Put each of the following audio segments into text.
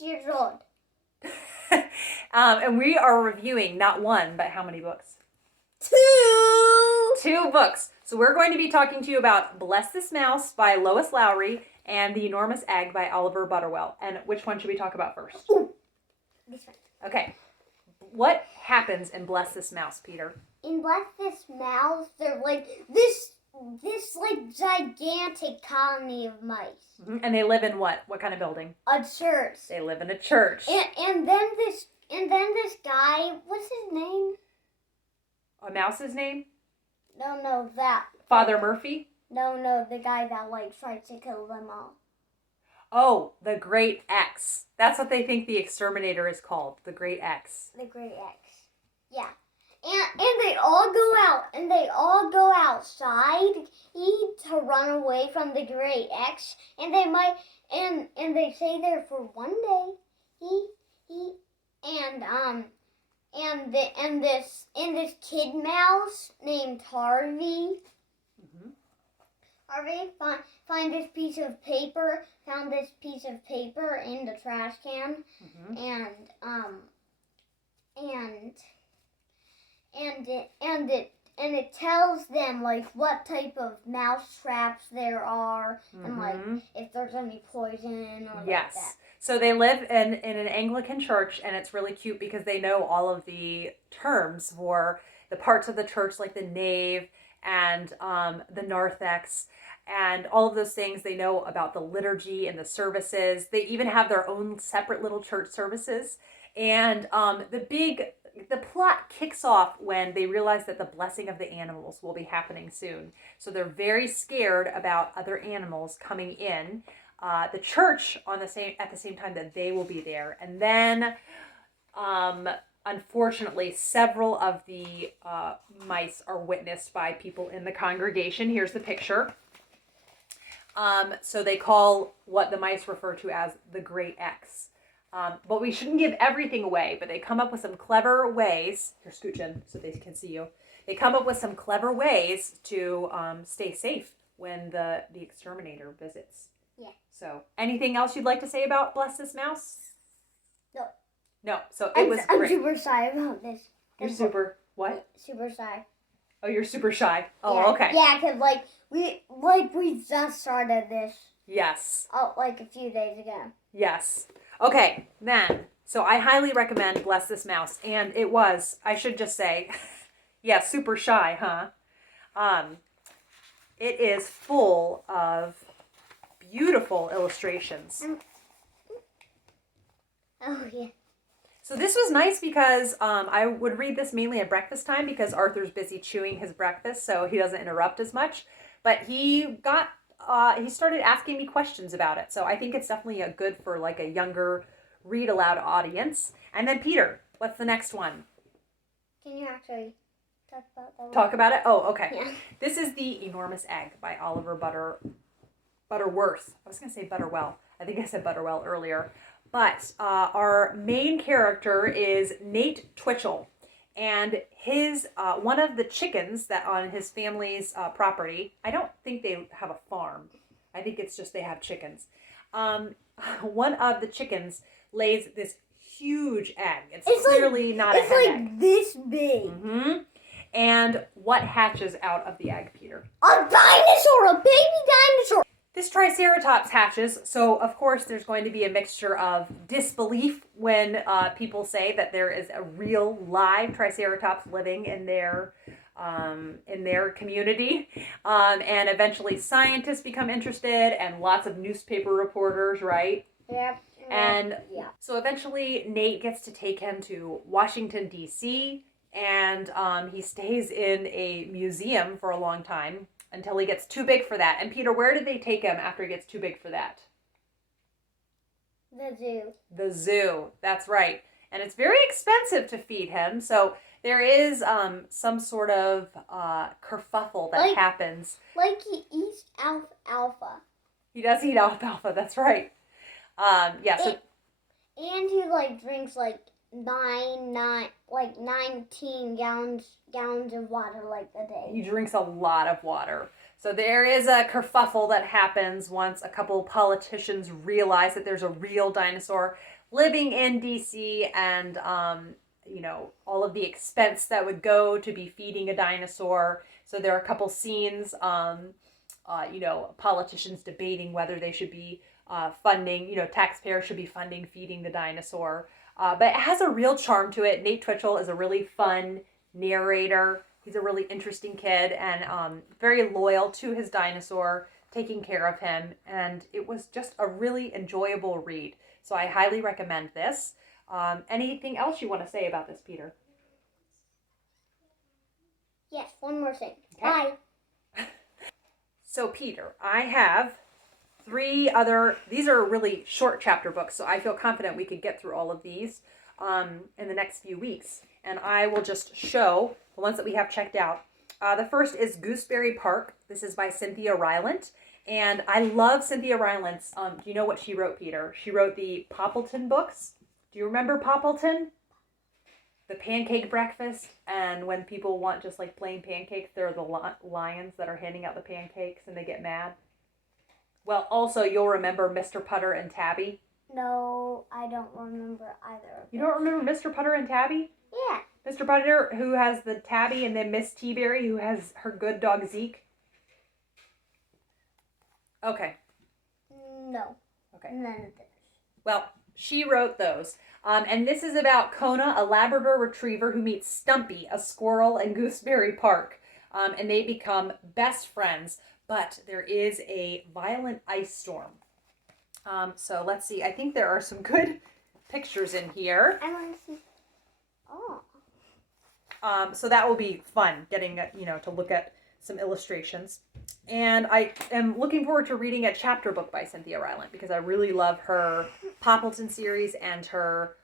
years old. And we are reviewing not one, but how many books? 2. 2 books. So we're going to be talking to you about Bless This Mouse by Lois Lowry and The Enormous Egg by Oliver Butterwell. And which one should we talk about first? Ooh, this one. Okay. What happens in Bless This Mouse, Peter? In Bless This Mouse, they're like this like gigantic colony of mice. Mm-hmm. And they live in what? What kind of building? A church. They live in a church. And then this guy, what's his name? A mouse's name? No, that. Father Murphy? No, the guy that like tried to kill them all. Oh, the Great X. That's what they think the exterminator is called. The Great X. The Great X. Yeah. And they all go outside to run away from the Great X, and they might and they stay there for one day. This kid mouse named Harvey. Mm-hmm. Harvey found this piece of paper in the trash can, Mm-hmm. and it tells them like what type of mouse traps there are, Mm-hmm. and like if there's any poison or Yes. like that. So they live in an Anglican church, and it's really cute because they know all of the terms for the parts of the church, like the nave and the narthex, and all of those things. They know about the liturgy and the services. They even have their own separate little church services. And the plot kicks off when they realize that the blessing of the animals will be happening soon. So they're very scared about other animals coming in the church at the same time that they will be there. And then unfortunately, several of the mice are witnessed by people in the congregation. Here's the picture. So they call what the mice refer to as the Great X. But we shouldn't give everything away, but they come up with some clever ways. Here, scooch in so they can see you. They come up with some clever ways to stay safe when the exterminator visits. Yeah. So, anything else you'd like to say about Bless This Mouse? No. So it was I'm great. super shy about this. You're super what? Super shy. Oh, you're super shy. Oh, yeah. okay. Yeah, because we just started this. Yes. Like a few days ago. Yes. Okay, then. So I highly recommend Bless This Mouse. And it was, I should just say, yeah, super shy, huh? It is full of beautiful illustrations. Oh, yeah. So this was nice because I would read this mainly at breakfast time because Arthur's busy chewing his breakfast, so he doesn't interrupt as much. But he started asking me questions about it. So I think it's definitely a good for like a younger read aloud audience. And then Peter, what's the next one? Can you actually talk about that one? Talk about it? Oh, okay. Yeah. This is The Enormous Egg by Oliver Butterworth. I was going to say Butterwell. I think I said Butterwell earlier. But our main character is Nate Twitchell. And his one of the chickens that on his family's property, I don't think they have a farm. I think it's just they have chickens. One of the chickens lays this huge egg. It's clearly not a hen egg. It's like this big. Mm-hmm. And what hatches out of the egg, Peter? A dinosaur! A baby dinosaur! This Triceratops hatches, so of course there's going to be a mixture of disbelief when people say that there is a real live Triceratops living in their community, and eventually scientists become interested, and lots of newspaper reporters, right? Yep. And yeah. So eventually Nate gets to take him to Washington, D.C., and he stays in a museum for a long time until he gets too big for that. And Peter, where did they take him after he gets too big for that? The zoo. The zoo, that's right. And it's very expensive to feed him, so there is some sort of kerfuffle that happens. Like he eats alfalfa. He does eat alfalfa, that's right. Yeah, so... And he drinks 19 gallons of water a day. He drinks a lot of water. So there is a kerfuffle that happens once a couple politicians realize that there's a real dinosaur living in DC and, you know, all of the expense that would go to be feeding a dinosaur. So there are a couple scenes, you know, politicians debating whether they should be funding, you know, taxpayers should be funding feeding the dinosaur. But it has a real charm to it. Nate Twitchell is a really fun narrator. He's a really interesting kid and very loyal to his dinosaur, taking care of him. And it was just a really enjoyable read. So I highly recommend this. Anything else you want to say about this, Peter? Yes, one more thing. Okay. Bye. So, Peter, I have 3 other, these are really short chapter books, so I feel confident we could get through all of these in the next few weeks. And I will just show the ones that we have checked out. The first is Gooseberry Park. This is by Cynthia Rylant. And I love Cynthia Rylant. Do you know what she wrote, Peter? She wrote the Poppleton books. Do you remember Poppleton? The pancake breakfast, and when people want just like plain pancakes, there are the lions that are handing out the pancakes and they get mad. Well, also you'll remember Mr. Putter and Tabby. No, I don't remember either. You don't remember Mr. Putter and Tabby? Yeah. Mr. Putter, who has the Tabby, and then Miss Teaberry, who has her good dog Zeke. Okay. No. Okay. None of this. Well, she wrote those. And this is about Kona, a Labrador retriever who meets Stumpy, a squirrel, in Gooseberry Park. And they become best friends. But there is a violent ice storm. So let's see. I think there are some good pictures in here. I want to see. Oh. So that will be fun, getting, you know, to look at some illustrations. And I am looking forward to reading a chapter book by Cynthia Rylant because I really love her Poppleton series and her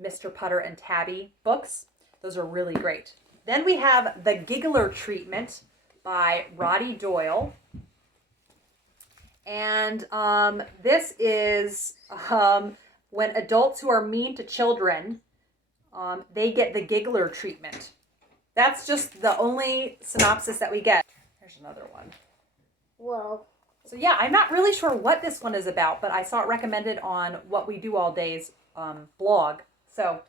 Mr. Putter and Tabby books. Those are really great. Then we have The Giggler Treatment by Roddy Doyle. And this is when adults who are mean to children, they get the giggler treatment. That's just the only synopsis that we get. There's another one. Whoa. So yeah, I'm not really sure what this one is about, but I saw it recommended on What We Do All Day's blog. So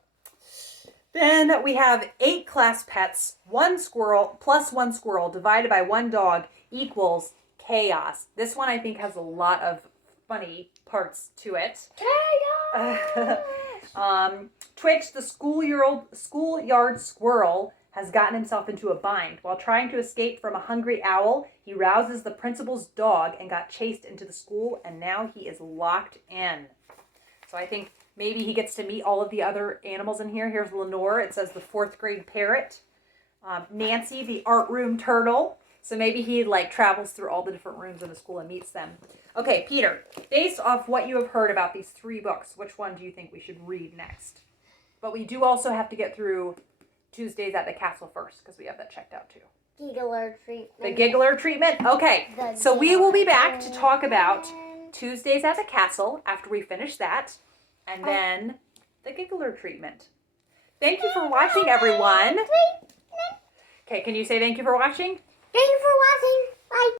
then we have 8 class pets, 1 squirrel plus 1 squirrel divided by 1 dog equals chaos. This one I think has a lot of funny parts to it. Chaos! Twitch, the schoolyard squirrel, has gotten himself into a bind. While trying to escape from a hungry owl, he rouses the principal's dog and got chased into the school, and now he is locked in. So I think maybe he gets to meet all of the other animals in here. Here's Lenore. It says the 4th grade parrot. Nancy, the art room turtle. So maybe he like travels through all the different rooms in the school and meets them. Okay, Peter, based off what you have heard about these 3 books, which one do you think we should read next? But we do also have to get through Tuesdays at the Castle first because we have that checked out too. Giggler treatment. The Giggler Treatment? Okay, so we will be back to talk about Tuesdays at the Castle after we finish that, and then the Giggler Treatment. Thank you for watching, everyone. Okay, can you say thank you for watching? Thank you for watching. Bye.